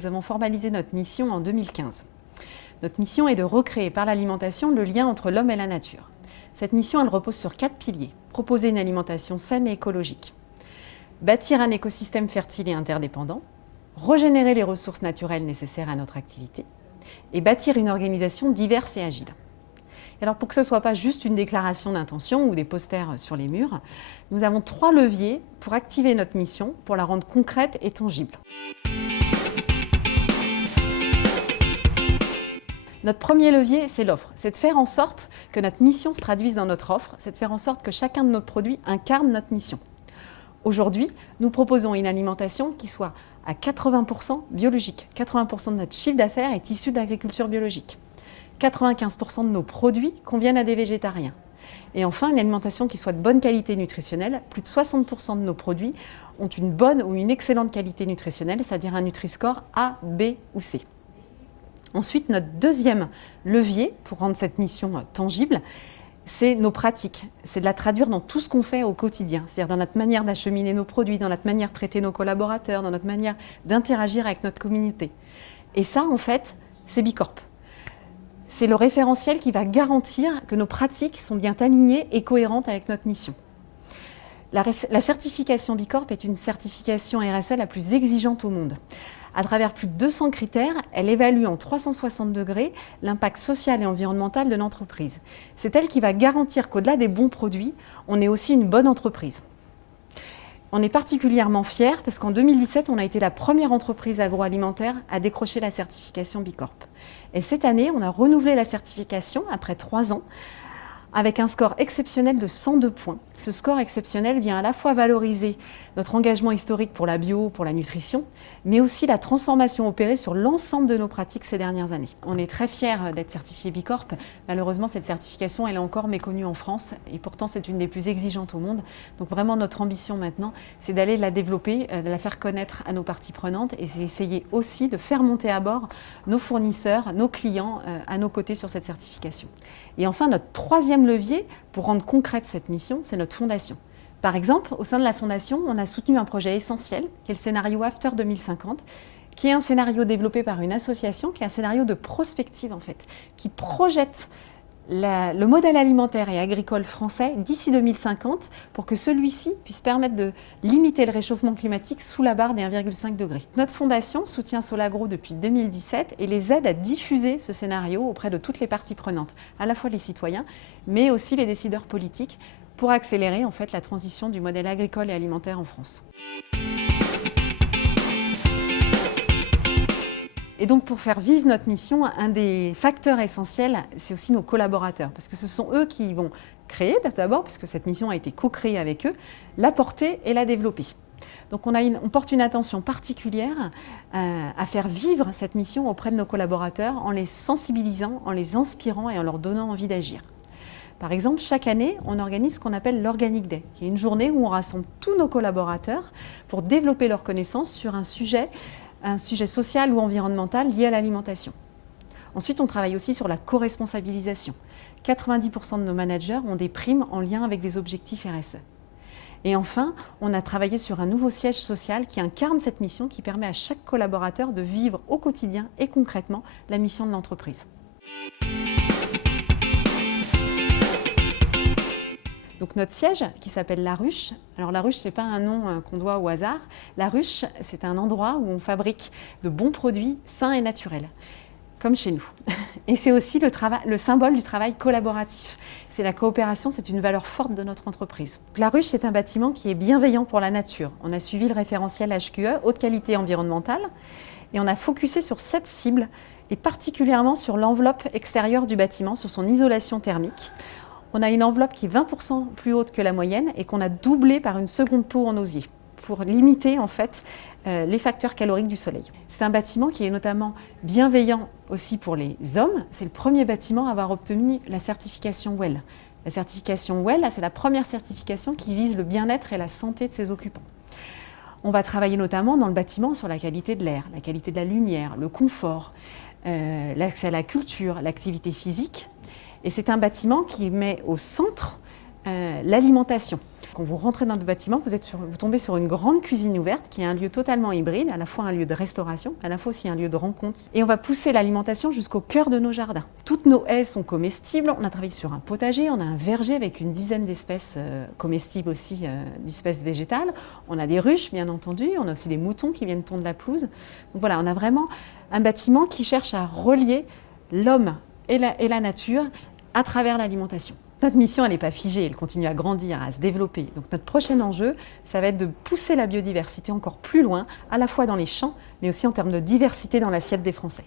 nous avons formalisé notre mission en 2015. Notre mission est de recréer par l'alimentation le lien entre l'homme et la nature. Cette mission, elle repose sur 4 piliers. Proposer une alimentation saine et écologique, bâtir un écosystème fertile et interdépendant, régénérer les ressources naturelles nécessaires à notre activité et bâtir une organisation diverse et agile. Et alors pour que ce ne soit pas juste une déclaration d'intention ou des posters sur les murs, nous avons 3 leviers pour activer notre mission, pour la rendre concrète et tangible. Notre premier levier, c'est l'offre. C'est de faire en sorte que notre mission se traduise dans notre offre. C'est de faire en sorte que chacun de nos produits incarne notre mission. Aujourd'hui, nous proposons une alimentation qui soit à 80% biologique. 80% de notre chiffre d'affaires est issu de l'agriculture biologique. 95% de nos produits conviennent à des végétariens. Et enfin, une alimentation qui soit de bonne qualité nutritionnelle. Plus de 60% de nos produits ont une bonne ou une excellente qualité nutritionnelle, c'est-à-dire un Nutri-Score A, B ou C. Ensuite, notre deuxième levier pour rendre cette mission tangible, c'est nos pratiques. C'est de la traduire dans tout ce qu'on fait au quotidien, c'est-à-dire dans notre manière d'acheminer nos produits, dans notre manière de traiter nos collaborateurs, dans notre manière d'interagir avec notre communauté. Et ça, en fait, c'est Bicorp. C'est le référentiel qui va garantir que nos pratiques sont bien alignées et cohérentes avec notre mission. La certification Bicorp est une certification RSE la plus exigeante au monde. À travers plus de 200 critères, elle évalue en 360 degrés l'impact social et environnemental de l'entreprise. C'est elle qui va garantir qu'au-delà des bons produits, on est aussi une bonne entreprise. On est particulièrement fiers parce qu'en 2017, on a été la première entreprise agroalimentaire à décrocher la certification Bicorp. Et cette année, on a renouvelé la certification après 3 ans avec un score exceptionnel de 102 points. Ce score exceptionnel vient à la fois valoriser notre engagement historique pour la bio, pour la nutrition, mais aussi la transformation opérée sur l'ensemble de nos pratiques ces dernières années. On est très fiers d'être certifié Bicorp. Malheureusement, cette certification, elle est encore méconnue en France et pourtant c'est une des plus exigeantes au monde. Donc vraiment, notre ambition maintenant, c'est d'aller la développer, de la faire connaître à nos parties prenantes et c'est essayer aussi de faire monter à bord nos fournisseurs, nos clients à nos côtés sur cette certification. Et enfin, notre troisième levier pour rendre concrète cette mission, c'est notre fondation. Par exemple, au sein de la Fondation, on a soutenu un projet essentiel, qui est le scénario After 2050, qui est un scénario développé par une association, qui est un scénario de prospective en fait, qui projette le modèle alimentaire et agricole français d'ici 2050 pour que celui-ci puisse permettre de limiter le réchauffement climatique sous la barre des 1,5 degrés. Notre fondation soutient Solagro depuis 2017 et les aide à diffuser ce scénario auprès de toutes les parties prenantes, à la fois les citoyens, mais aussi les décideurs politiques, pour accélérer en fait la transition du modèle agricole et alimentaire en France. Et donc pour faire vivre notre mission, un des facteurs essentiels, c'est aussi nos collaborateurs, parce que ce sont eux qui vont créer d'abord, puisque cette mission a été co-créée avec eux, la porter et la développer. Donc on porte une attention particulière à faire vivre cette mission auprès de nos collaborateurs en les sensibilisant, en les inspirant et en leur donnant envie d'agir. Par exemple, chaque année, on organise ce qu'on appelle l'Organic Day, qui est une journée où on rassemble tous nos collaborateurs pour développer leurs connaissances sur un sujet social ou environnemental lié à l'alimentation. Ensuite, on travaille aussi sur la co-responsabilisation. 90% de nos managers ont des primes en lien avec des objectifs RSE. Et enfin, on a travaillé sur un nouveau siège social qui incarne cette mission, qui permet à chaque collaborateur de vivre au quotidien et concrètement la mission de l'entreprise. Donc notre siège, qui s'appelle La Ruche, alors La Ruche, ce n'est pas un nom qu'on doit au hasard. La Ruche, c'est un endroit où on fabrique de bons produits sains et naturels, comme chez nous. Et c'est aussi le symbole du travail collaboratif. C'est la coopération, c'est une valeur forte de notre entreprise. La Ruche, c'est un bâtiment qui est bienveillant pour la nature. On a suivi le référentiel HQE, haute qualité environnementale, et on a focusé sur 7 cibles, et particulièrement sur l'enveloppe extérieure du bâtiment, sur son isolation thermique. On a une enveloppe qui est 20% plus haute que la moyenne et qu'on a doublée par une seconde peau en osier pour limiter en fait les facteurs caloriques du soleil. C'est un bâtiment qui est notamment bienveillant aussi pour les hommes. C'est le premier bâtiment à avoir obtenu la certification WELL. La certification WELL, c'est la première certification qui vise le bien-être et la santé de ses occupants. On va travailler notamment dans le bâtiment sur la qualité de l'air, la qualité de la lumière, le confort, l'accès à la culture, l'activité physique. Et c'est un bâtiment qui met au centre L'alimentation. Quand vous rentrez dans le bâtiment, vous tombez sur une grande cuisine ouverte qui est un lieu totalement hybride, à la fois un lieu de restauration, à la fois aussi un lieu de rencontre. Et on va pousser l'alimentation jusqu'au cœur de nos jardins. Toutes nos haies sont comestibles. On a travaillé sur un potager, on a un verger avec une dizaine d'espèces comestibles aussi, d'espèces végétales. On a des ruches, bien entendu. On a aussi des moutons qui viennent tondre la pelouse. Donc voilà, on a vraiment un bâtiment qui cherche à relier l'homme et la nature à travers l'alimentation. Notre mission, elle n'est pas figée, elle continue à grandir, à se développer. Donc notre prochain enjeu, ça va être de pousser la biodiversité encore plus loin, à la fois dans les champs, mais aussi en termes de diversité dans l'assiette des Français.